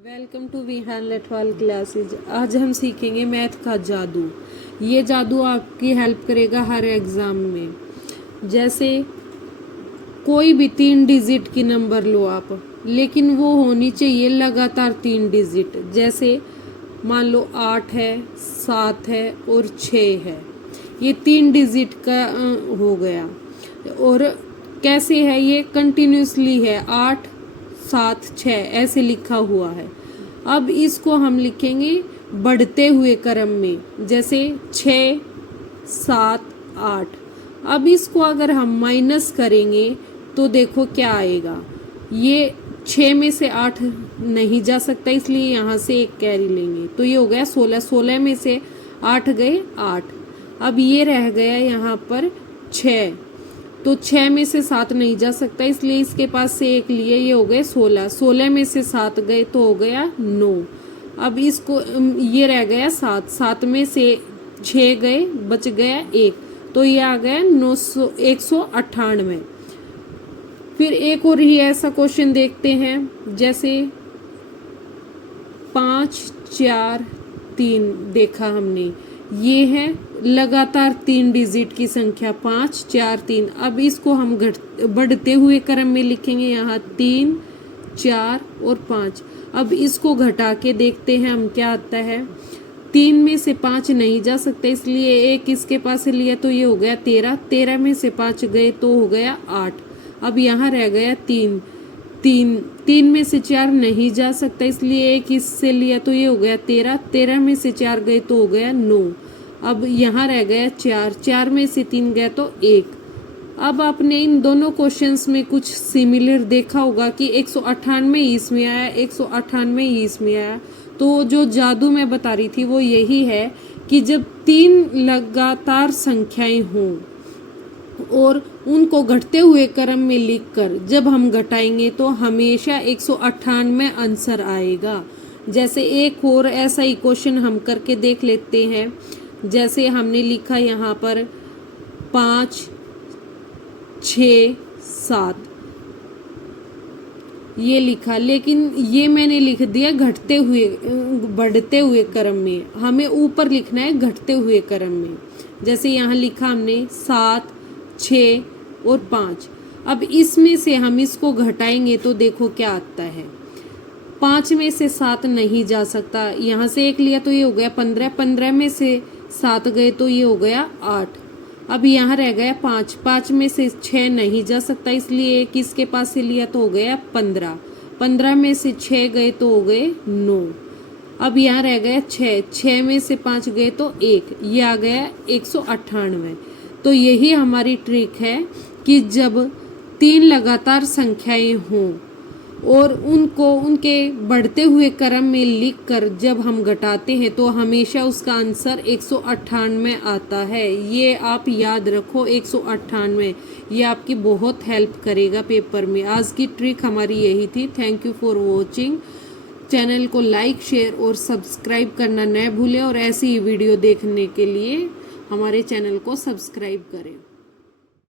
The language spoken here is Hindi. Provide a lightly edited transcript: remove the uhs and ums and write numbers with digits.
वेलकम टू विहान लेटवाल क्लासेज। आज हम सीखेंगे मैथ का जादू। ये जादू आपकी हेल्प करेगा हर एग्ज़ाम में। जैसे कोई भी 3 डिजिट की नंबर लो आप, लेकिन वो होनी चाहिए लगातार 3 डिजिट। जैसे मान लो 8 है, 7 है और 6 है। ये 3 डिजिट का हो गया। और कैसे है, ये कंटिन्यूसली है, 8 7 6 ऐसे लिखा हुआ है। अब इसको हम लिखेंगे बढ़ते हुए क्रम में, जैसे 6 7 8। अब इसको अगर हम माइनस करेंगे तो देखो क्या आएगा। ये 6 में से 8 नहीं जा सकता, इसलिए यहाँ से एक कैरी लेंगे तो ये हो गया 16। 16 में से 8 गए 8। अब ये रह गया यहाँ पर 6, तो 6 में से 7 नहीं जा सकता, इसलिए इसके पास से एक लिए, ये हो गए 16। 16 में से 7 गए तो हो गया 9। अब इसको ये रह गया 7। 7 में से 6 गए, बच गया 1, तो ये आ गया 198। फिर एक और ही ऐसा क्वेश्चन देखते हैं। जैसे 5 4 3 देखा हमने, ये है लगातार 3 डिजिट की संख्या 5 4 3। अब इसको हम बढ़ते हुए क्रम में लिखेंगे, यहाँ 3 4 और 5। अब इसको घटा के देखते हैं हम क्या आता है। 3 में से 5 नहीं जा सकता, इसलिए एक इसके पास से लिया तो ये हो गया 13। 13 में से 5 गए तो हो गया 8। अब यहाँ रह गया 3। 3 में से 4 नहीं जा सकता, इसलिए एक इससे लिया तो ये हो गया 13। 13 में से 4 गए तो हो गया 9। अब यहाँ रह गया 4। 4 में से 3 गया तो 1। अब आपने इन दोनों क्वेश्चंस में कुछ सिमिलर देखा होगा कि 198 इसमें आया, 198 इसमें आया। तो जो जादू मैं बता रही थी वो यही है कि जब 3 लगातार संख्याएं हों और उनको घटते हुए क्रम में लिखकर जब हम घटाएंगे तो हमेशा 198 आंसर आएगा। जैसे एक और ऐसा ही क्वेश्चन हम करके देख लेते हैं। जैसे हमने लिखा यहाँ पर 5 6 7 ये लिखा, लेकिन ये मैंने लिख दिया घटते हुए बढ़ते हुए क्रम में। हमें ऊपर लिखना है घटते हुए क्रम में। जैसे यहाँ लिखा हमने 7 6 और 5। अब इसमें से हम इसको घटाएंगे तो देखो क्या आता है। 5 में से 7 नहीं जा सकता, यहाँ से एक लिया तो ये हो गया 15। 15 में से 7 गए तो ये हो गया 8। अब यहाँ रह गया 5। 5 में से 6 नहीं जा सकता, इसलिए एक इसके पास से लिया तो हो गया 15। 15 में से 6 गए तो हो गए 9। अब यहाँ रह गया 6। 6 में से 5 गए तो 1, ये आ गया 198। तो यही हमारी ट्रिक है कि जब 3 लगातार संख्याएं हों और उनको उनके बढ़ते हुए क्रम में लिखकर जब हम घटाते हैं तो हमेशा उसका आंसर 198 आता है। ये आप याद रखो, 198। ये आपकी बहुत हेल्प करेगा पेपर में। आज की ट्रिक हमारी यही थी। Thank you for watching. Channel को लाइक शेयर और सब्सक्राइब करना न भूलें और ऐसी ही वीडियो देखने के लिए हमारे चैनल को सब्सक्राइब करें।